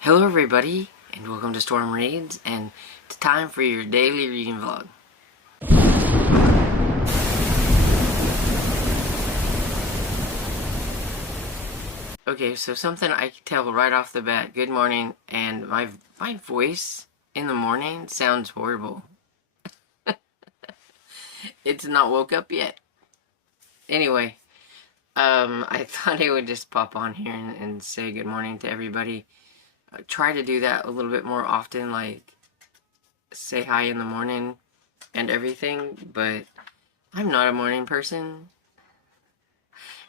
Hello everybody, and welcome to Storm Reads, and it's time for your daily reading vlog. Okay, so something I can tell right off the bat, good morning, and my voice in the morning sounds horrible. It's not woke up yet. Anyway, I thought I would just pop on here and say good morning to everybody. Try to do that a little bit more often, like say hi in the morning and everything, but I'm not a morning person.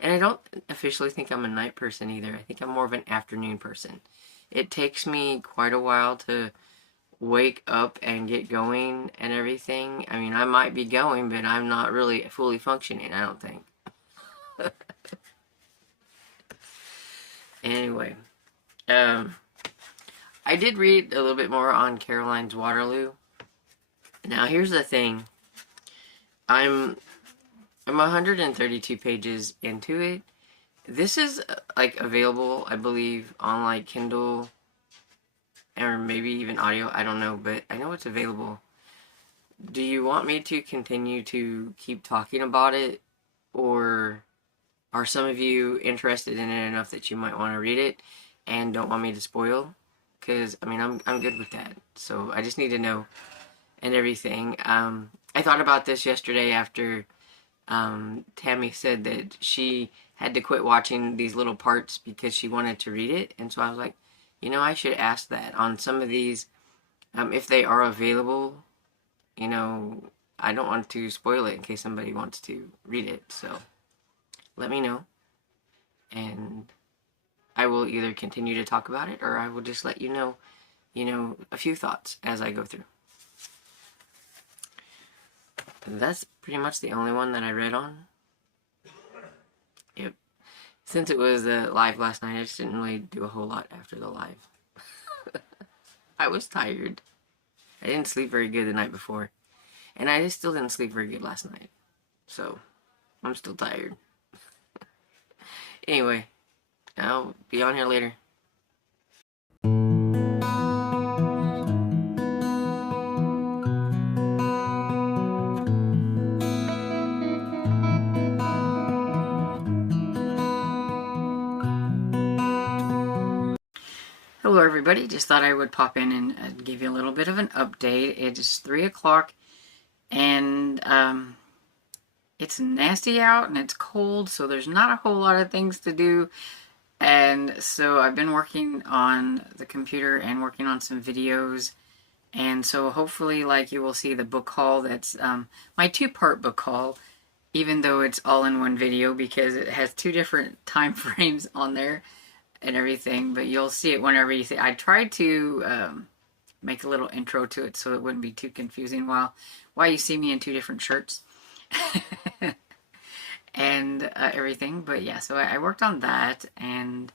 And I don't officially think I'm a night person either. I think I'm more of an afternoon person. It takes me quite a while to wake up and get going and everything. I mean, I might be going, but I'm not really fully functioning, I don't think. Anyway, I did read a little bit more on Caroline's Waterloo. Now, here's the thing. I'm 132 pages into it. This is like available, I believe, on like Kindle or maybe even audio. I don't know, but I know it's available. Do you want me to continue to keep talking about it, or are some of you interested in it enough that you might want to read it and don't want me to spoil? Because I mean, I'm good with that. So I just need to know and everything. I thought about this yesterday after Tammy said that she had to quit watching these little parts because she wanted to read it. And so I was like, you know, I should ask that on some of these, if they are available. You know, I don't want to spoil it in case somebody wants to read it. So let me know. And I will either continue to talk about it or I will just let you know, a few thoughts as I go through. That's pretty much the only one that I read on. Yep. Since it was live last night, I just didn't really do a whole lot after the live. I was tired. I didn't sleep very good the night before. And I just still didn't sleep very good last night. So, I'm still tired. Anyway, I'll be on here later. Hello everybody, just thought I would pop in and give you a little bit of an update. It is 3 o'clock and it's nasty out and it's cold, so there's not a whole lot of things to do. And so I've been working on the computer and working on some videos. And so hopefully, like, you will see the book haul. That's my 2-part book haul, even though it's all in one video because it has 2 different time frames on there and everything, but you'll see it whenever you see it. I tried to make a little intro to it so it wouldn't be too confusing while you see me in 2 different shirts and everything. But yeah, so I worked on that and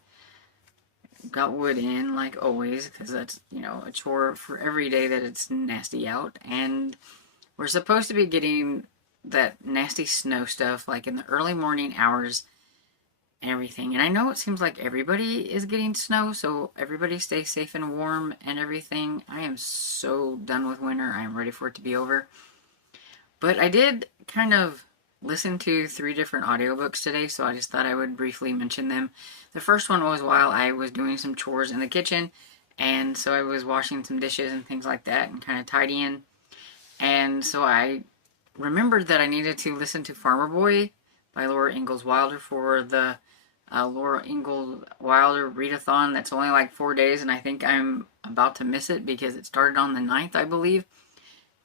got wood in like always, because that's, a chore for every day that it's nasty out. And we're supposed to be getting that nasty snow stuff like in the early morning hours and everything. And I know it seems like everybody is getting snow, so everybody stay safe and warm and everything. I am so done with winter. I am ready for it to be over. But I did kind of listen to 3 different audiobooks today, so I just thought I would briefly mention them. The first one was while I was doing some chores in the kitchen, and so I was washing some dishes and things like that and kind of tidying. And so I remembered that I needed to listen to Farmer Boy by Laura Ingalls Wilder for the Laura Ingalls Wilder readathon. That's only like 4 days, and I think I'm about to miss it because it started on the 9th, I believe.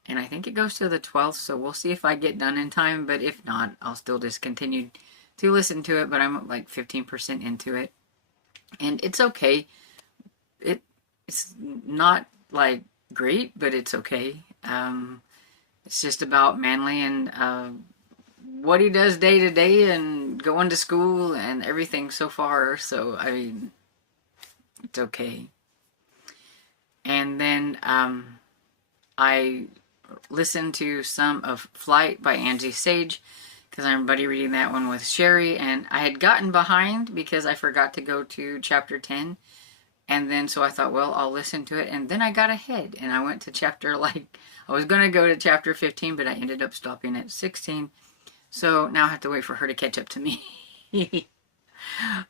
And I think it goes to the 12th, so we'll see if I get done in time. But if not, I'll still just continue to listen to it. But I'm like 15% into it. And it's okay. It's not like great, but it's okay. It's just about Manly and what he does day to day and going to school and everything so far. So, I mean, it's okay. And then I listened to some of Flight by Angie Sage because I'm buddy reading that one with Sherry, and I had gotten behind because I forgot to go to chapter 10, And then so I thought, well, I'll listen to it. And then I got ahead and I went to chapter, like, I was going to go to chapter 15, but I ended up stopping at 16. So now I have to wait for her to catch up to me.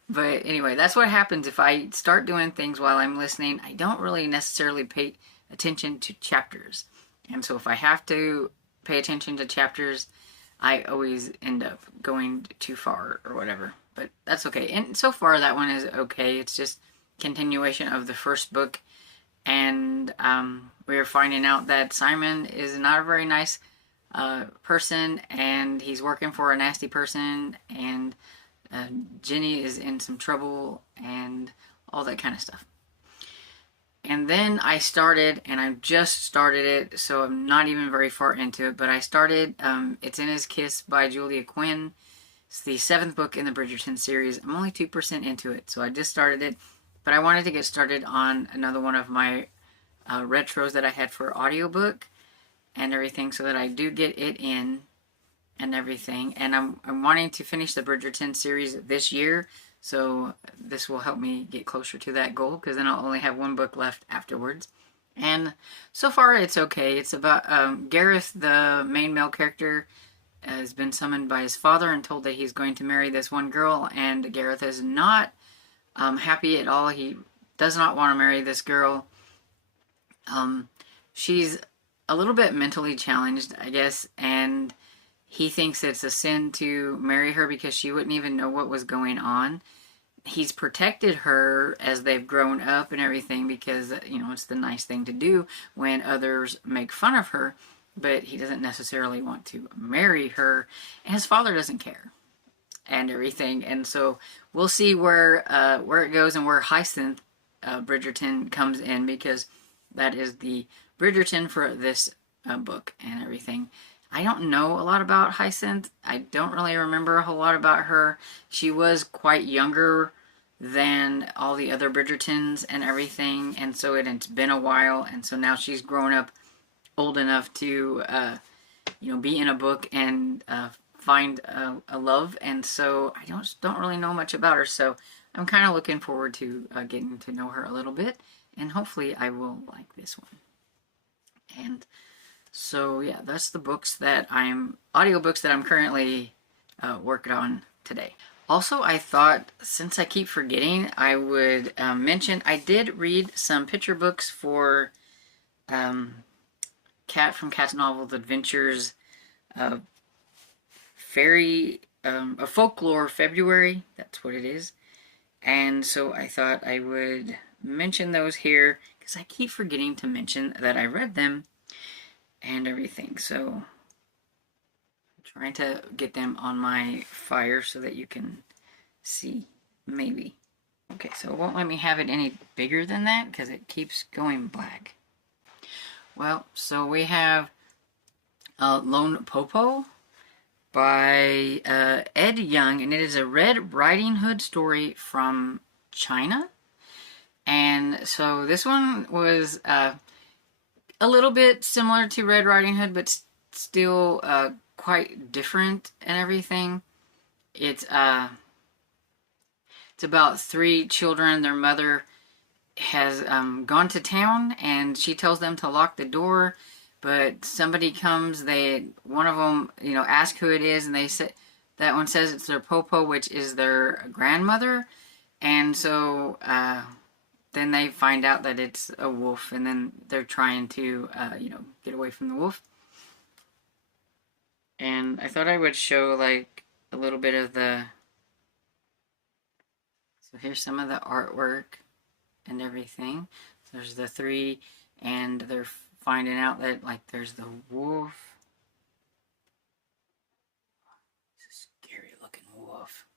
But anyway, that's what happens if I start doing things while I'm listening. I don't really necessarily pay attention to chapters. And so if I have to pay attention to chapters, I always end up going too far or whatever. But that's okay. And so far that one is okay. It's just continuation of the first book. And we're finding out that Simon is not a very nice person, and he's working for a nasty person, and Jenny is in some trouble, and all that kind of stuff. And then I started, and I just started it, so I'm not even very far into it, but I started It's in His Kiss by Julia Quinn. It's the 7th book in the Bridgerton series. I'm only 2% into it, so I just started it, but I wanted to get started on another one of my retros that I had for audiobook and everything, so that I do get it in and everything. And I'm wanting to finish the Bridgerton series this year, so this will help me get closer to that goal, because then I'll only have one book left afterwards. And so far it's okay. It's about Gareth, the main male character, has been summoned by his father and told that he's going to marry this one girl, and Gareth is not happy at all. He does not want to marry this girl. She's a little bit mentally challenged, I guess, and he thinks it's a sin to marry her because she wouldn't even know what was going on. He's protected her as they've grown up and everything because, you know, it's the nice thing to do when others make fun of her, but he doesn't necessarily want to marry her, and his father doesn't care and everything. And so we'll see where it goes, and where Hyacinth Bridgerton comes in, because that is the Bridgerton for this book and everything. I don't know a lot about Hyacinth. I don't really remember a whole lot about her. She was quite younger than all the other Bridgertons and everything, and so it's been a while, and so now she's grown up old enough to, you know, be in a book and find a love, and so I don't really know much about her, so I'm kind of looking forward to getting to know her a little bit, and hopefully I will like this one. And so yeah, that's the audiobooks that I'm currently working on today. Also, I thought, since I keep forgetting, I would mention I did read some picture books for Cat from Cat's Novel Adventures, a Folklore February, that's what it is. And so I thought I would mention those here, because I keep forgetting to mention that I read them and everything. So I'm trying to get them on my fire so that you can see, maybe. Okay, so it won't let me have it any bigger than that because it keeps going black. Well, so we have Lone Popo by Ed Young, and it is a Red Riding Hood story from China. And so this one was a little bit similar to Red Riding Hood, but still quite different and everything. It's about 3 children. Their mother has gone to town, and she tells them to lock the door, but somebody comes. One of them, you know, ask who it is, and they say that one says it's their Popo, which is their grandmother, and so then they find out that it's a wolf, and then they're trying to, you know, get away from the wolf. And I thought I would show, like, a little bit of the... So here's some of the artwork and everything. So there's the 3, and they're finding out that, like, there's the wolf. It's a scary-looking wolf.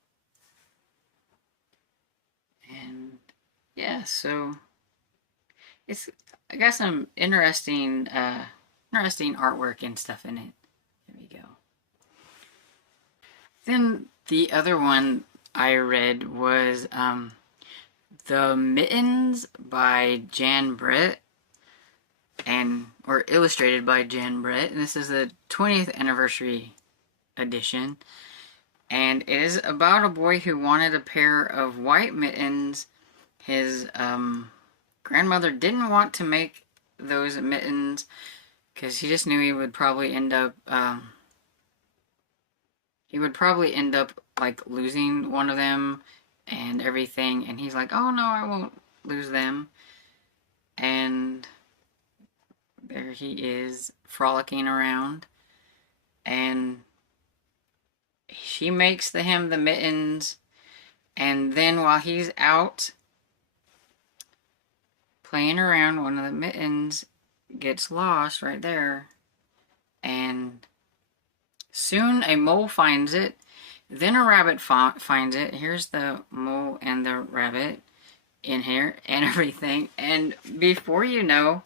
And... yeah, so I got some interesting artwork and stuff in it. There we go. Then the other one I read was The Mittens by Jan Brett, or illustrated by Jan Brett, and this is the 20th anniversary edition. And it is about a boy who wanted a pair of white mittens, his grandmother didn't want to make those mittens because he just knew he would probably end up like losing one of them and everything, and he's like, oh no, I won't lose them. And there he is frolicking around, and she makes him the mittens, and then while he's out playing around, one of the mittens gets lost right there, and soon a mole finds it, then a rabbit finds it. Here's the mole and the rabbit in here and everything, and before you know,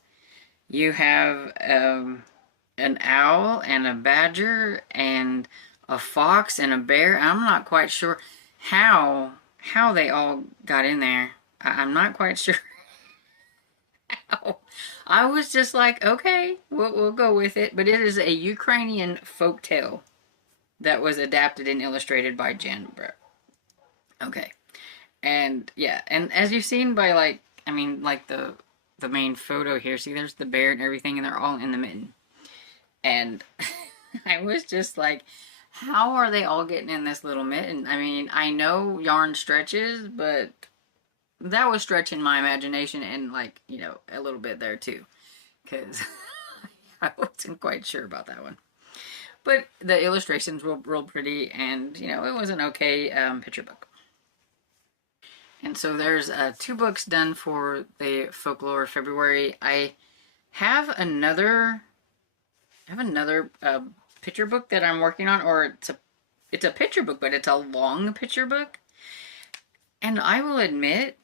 you have an owl and a badger and a fox and a bear. I'm not quite sure how they all got in there. I'm not quite sure how. I was just like, okay, we'll go with it. But it is a Ukrainian folk tale that was adapted and illustrated by Jan Bro. Okay. And yeah, and as you've seen by like, I mean, like the main photo here, see there's the bear and everything, and they're all in the mitten. And I was just like, how are they all getting in this little mitten? I mean, I know yarn stretches, but that was stretching my imagination and, like, you know, a little bit there too. Because I wasn't quite sure about that one. But the illustrations were real pretty, and, you know, it was an okay picture book. And so there's 2 books done for the Folklore February. I have another picture book that I'm working on, or it's a picture book, but it's a long picture book. And I will admit,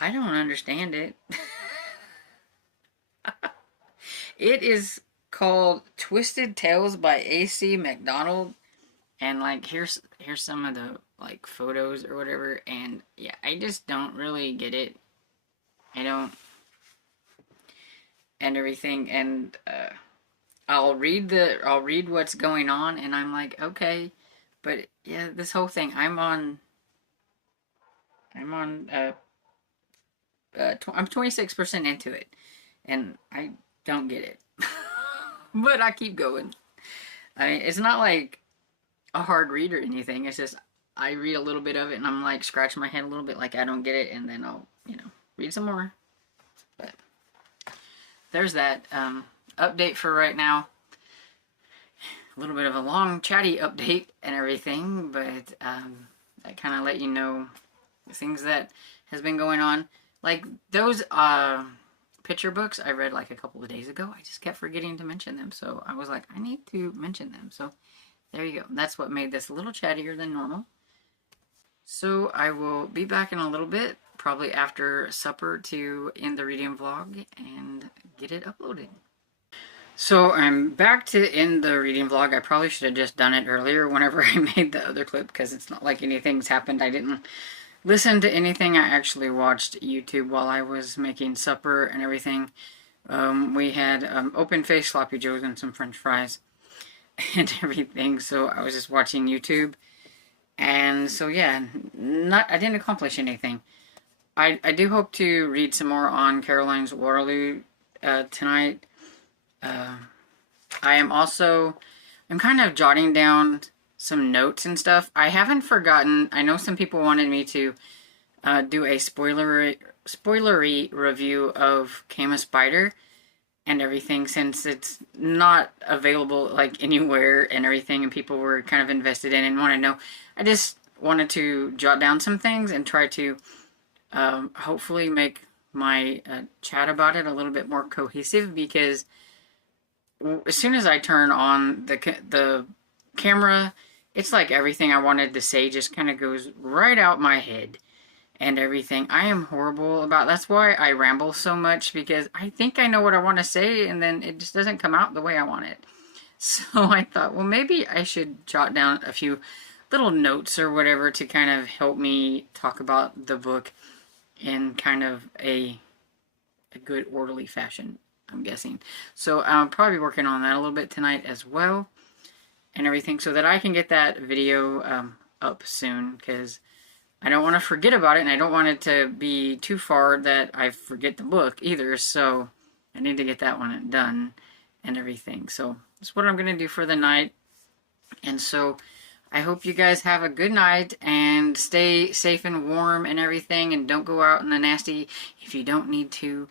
I don't understand it. It is called Twisted Tales by A.C. McDonald, and like here's some of the like photos or whatever, and yeah, I just don't really get it. I don't, and everything, and I'll read what's going on, and I'm like, okay, but yeah, this whole thing, I'm 26% into it, and I don't get it, but I keep going. I mean, it's not like a hard read or anything. It's just I read a little bit of it, and I'm like scratching my head a little bit, like I don't get it, and then I'll read some more. But there's that update for right now. A little bit of a long, chatty update and everything, but I kind of let you know the things that has been going on. Like those picture books I read like a couple of days ago, I just kept forgetting to mention them. So I was like, I need to mention them. So there you go. That's what made this a little chattier than normal. So I will be back in a little bit, probably after supper, to end the reading vlog and get it uploaded. So I'm back to end the reading vlog. I probably should have just done it earlier whenever I made the other clip, because it's not like anything's happened. I didn't listen to anything. I actually watched YouTube while I was making supper and everything. We had open-faced sloppy joes and some french fries and everything, so I was just watching YouTube. And so yeah, I didn't accomplish anything. I do hope to read some more on Caroline's Waterloo tonight. I'm kind of jotting down some notes and stuff. I haven't forgotten. I know some people wanted me to do a spoilery review of Came a Spider and everything, since it's not available like anywhere and everything, and people were kind of invested in and want to know. I just wanted to jot down some things and try to hopefully make my chat about it a little bit more cohesive, because as soon as I turn on the camera, it's like everything I wanted to say just kind of goes right out my head and everything. I am horrible about, that's why I ramble so much, because I think I know what I want to say and then it just doesn't come out the way I want it. So I thought, well, maybe I should jot down a few little notes or whatever to kind of help me talk about the book in kind of a good orderly fashion, I'm guessing. So I'll probably be working on that a little bit tonight as well and everything, so that I can get that video up soon, because I don't want to forget about it, and I don't want it to be too far that I forget the book either, so I need to get that one done and everything. So that's what I'm going to do for the night. And so I hope you guys have a good night and stay safe and warm and everything, and don't go out in the nasty if you don't need to,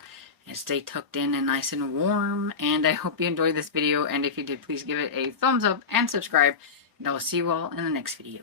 and stay tucked in and nice and warm. And I hope you enjoyed this video, and if you did, please give it a thumbs up and subscribe, and I will see you all in the next video.